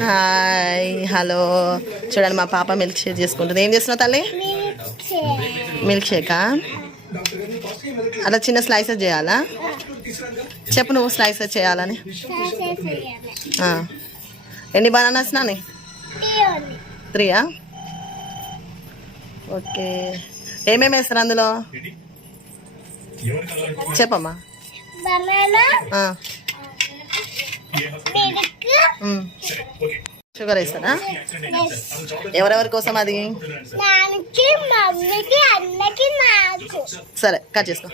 Hi hello చూడండి మా పాప మిల్క్ షేక్ చేసుకుంటుంది. ఏం చేస్తున్నావు తల్లి? మిల్క్ షేకా? అలా చిన్న స్లైసెస్ చేయాలా? చెప్పు నువ్వు స్లైసెస్ చేయాలని. ఎన్ని బనానాస్ నాని? 3 ఓకే. ఏమేమి వేస్తారు అందులో చెప్పమ్మా. షుగర్ వేస్తారా? ఎవరెవరి కోసం అది? సరే కట్ చేసుకో.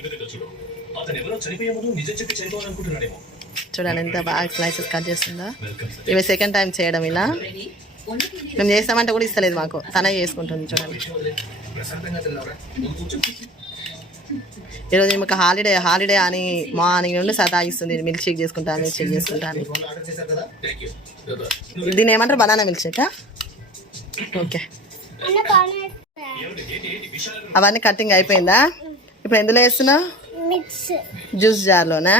చూడండి ఎంత బాగా స్లైసెస్ కట్ చేస్తుందా. ఇవి సెకండ్ టైం చేయడం ఇలా. మేము చేస్తామంటే కూడా ఇస్తలేదు మాకు, తనే చేసుకుంటుంది. చూడండి ఈరోజు మాకు హాలిడే అని మార్నింగ్ నుండి సతాయిస్తుంది. మిల్క్ షేక్ చేసుకుంటాను, మిల్క్ షేక్ చేసుకుంటాను. దీన్ని ఏమంటారు? బనానా మిల్క్ షేకా? ఓకే. అవన్నీ కటింగ్ అయిపోయిందా? ఇప్పుడు ఎందులో వేస్తున్నావు? జ్యూస్ జార్లోనా?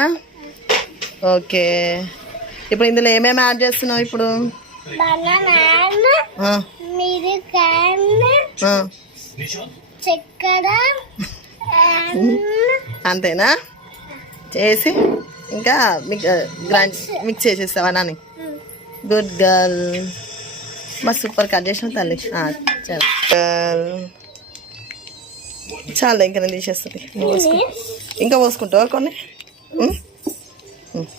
ఓకే. ఇప్పుడు ఇందులో ఏమేమి యాడ్ చేస్తున్నావు? ఇప్పుడు చక్కెర అంతేనా? చేసి ఇంకా మిక్స్ చేసేస్తావా నాని? Good girl. మా సూపర్ కట్ చేసిన తల్లి. చాలా ఇంకా నేను తీసేస్తుంది. ఇంకా పోసుకుంటావా కొన్ని?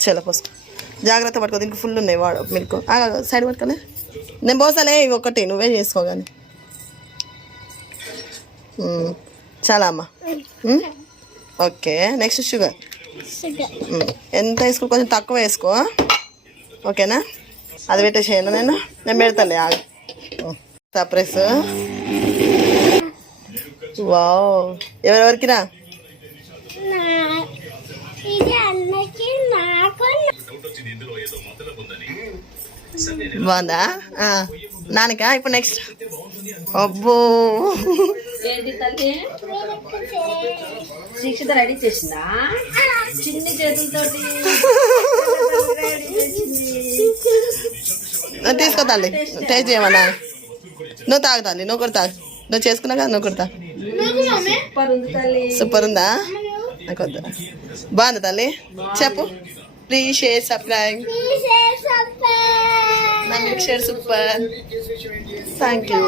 చాలా పోసుకో. జాగ్రత్త పట్టుకో, దీనికి ఫుల్ ఉన్నాయి వాడు మిల్క్. సైడ్ పట్టుకోలే, నేను పోసాలే. ఇవి ఒకటి నువ్వే చేసుకోగాని. చాలా అమ్మా. ఓకే. నెక్స్ట్ షుగర్ ఎంత వేసుకో? కొంచెం తక్కువ వేసుకో, ఓకేనా? అది పెట్టేసేయను, నేను పెడతాలే. ఆగు. సర్ప్రైజ్. వావ్. ఎవరెవరికిరా? బాగుందా? నానికా? ఇప్పుడు నెక్స్ట్. అబ్బో శిక్షిత రెడీ చేసిందా? చిన్ని చేతులతో తీసుకో తల్లి, టేస్ట్ చేయమన్నా. నువ్వు తాగు తల్లి, నువ్వు కూడా తాగు. నువ్వు చేసుకున్నా కదా, నువ్వు కూడా తాగు. సూపర్ ఉందా? నాకు వద్దా? బాగుంది తల్లి. చెప్పు. Please share subscribe. నా milk shake super. Thank you.